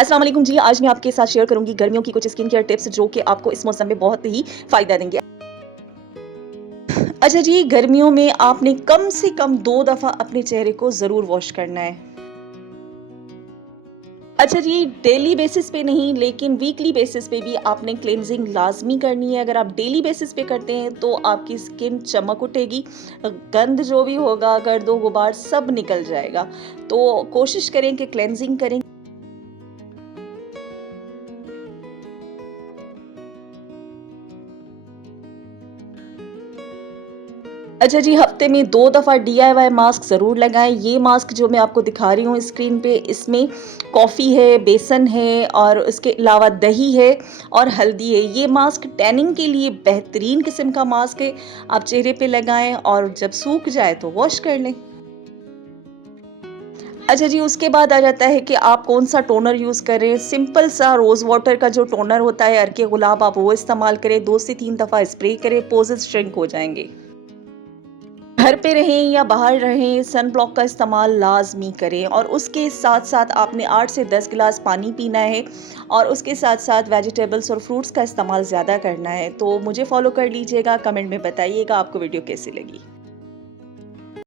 अस्सलाम वालेकुम जी। आज मैं आपके साथ शेयर करूंगी गर्मियों की कुछ स्किन केयर टिप्स जो कि आपको इस मौसम में बहुत ही फ़ायदा देंगे। अच्छा जी, गर्मियों में आपने कम से कम 2 दफ़ा अपने चेहरे को ज़रूर वॉश करना है। अच्छा जी, डेली बेसिस पे नहीं लेकिन वीकली बेसिस पे भी आपने क्लींजिंग लाज़मी करनी है। अगर आप डेली बेसिस पे करते हैं तो आपकी स्किन चमक उठेगी, गंद जो भी होगा, गर्दो-गुबार सब निकल जाएगा। तो कोशिश करें कि क्लींजिंग करें। अच्छा जी, हफ्ते में 2 दफ़ा डीआईवाई मास्क ज़रूर लगाएँ। ये मास्क जो मैं आपको दिखा रही हूँ स्क्रीन पे, इसमें कॉफ़ी है, बेसन है और उसके अलावा दही है और हल्दी है। ये मास्क टैनिंग के लिए बेहतरीन किस्म का मास्क है। आप चेहरे पे लगाएँ और जब सूख जाए तो वॉश कर लें। अच्छा जी, उसके बाद आ जाता है कि आप कौन-सा टोनर यूज़ करें। सिंपल सा रोज़ वाटर का जो टोनर होता है, अर्के गुलाब, आप वो इस्तेमाल करें। 2 से 3 दफ़ा स्प्रे करें, पोज़ेज़ श्रिंक हो जाएँगे। घर पे रहें या बाहर रहें, सन ब्लॉक का इस्तेमाल लाज़मी करें और उसके साथ-साथ आपने 8 से 10 गिलास पानी पीना है और उसके साथ-साथ वेजिटेबल्स और फ्रूट्स का इस्तेमाल ज़्यादा करना है। तो मुझे फ़ॉलो कर लीजिएगा, कमेंट में बताइएगा आपको वीडियो कैसी लगी।